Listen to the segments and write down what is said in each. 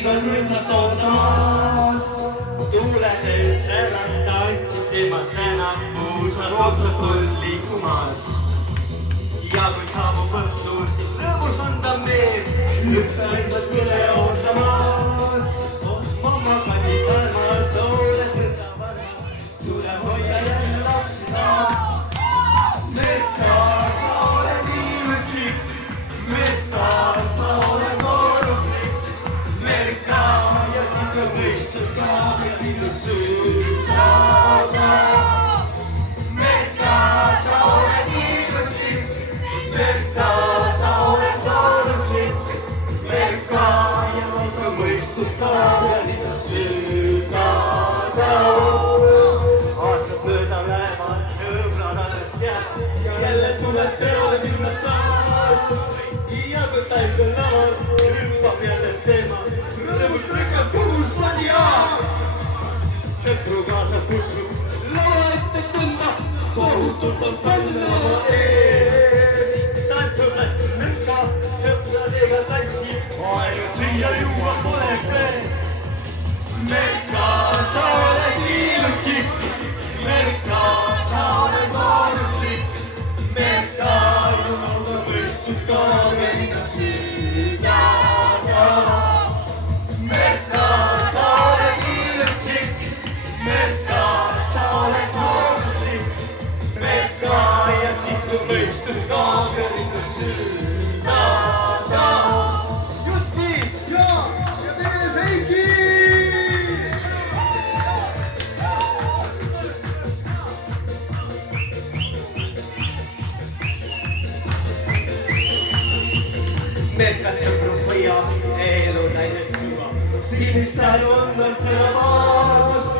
kõik on rõõmsalt ootamas. Tuule töötlevad tantsid teemad tänab, muusad otsatult liikumas. Ja kui saabub õhtu, siis rõõmus on ta meil, üks ainsad küle ootamas. Mamma kallis armas, sooled võtavad, tule hoia jälle lapsi saab. Metta, sa oled ilmestik, Metta, sa oled vooruslik. Merka ja siis on võistlus ka ja ilus südada. Metta, sa oled ilmestik, Metta, sa oled vooruslik. Merka ja siis on võistlus ka ja ilus südada. Aastad mööda lähevad, sõbrad alles jääb ja jälle tuleb peale minna taas. Ja kui taib on laval, rüppab jälle teema, rõõmus lükkab kuhus on jaam. Sõpru kaasa kutsub, lava ette tõmba, tohutult on fänne lava ees. Tantsuplatsi nõnka, sõpradega tantsib, aega siia juua pole veel. Merka, sa oled ilmsik, Merka, sa oled vooruslik. Merka, jumalsa võistlus ka venna südada. Merka, sa oled ilmsik, Merka, sa oled vooruslik. Merka ja siis on võistlus ka venna südada. Just nii, ja teine seiki! Merka sõpru hoiab, elu näidet süva. Sinistel on sõna maas.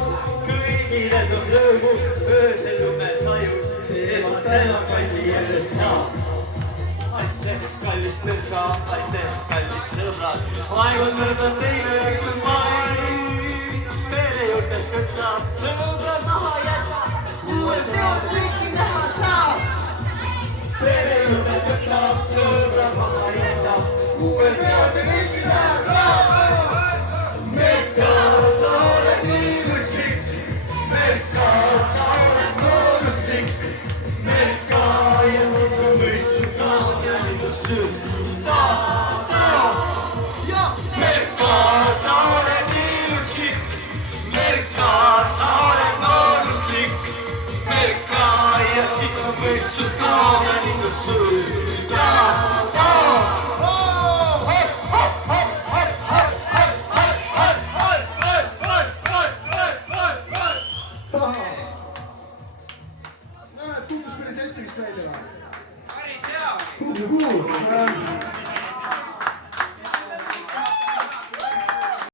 Kõigile toob rõõmu, öösel lumes hajus. Ema täna kalli jälle saab. Aitäh, kallis Merka, aitäh, kallis sõbrad. Aeg on mööda teine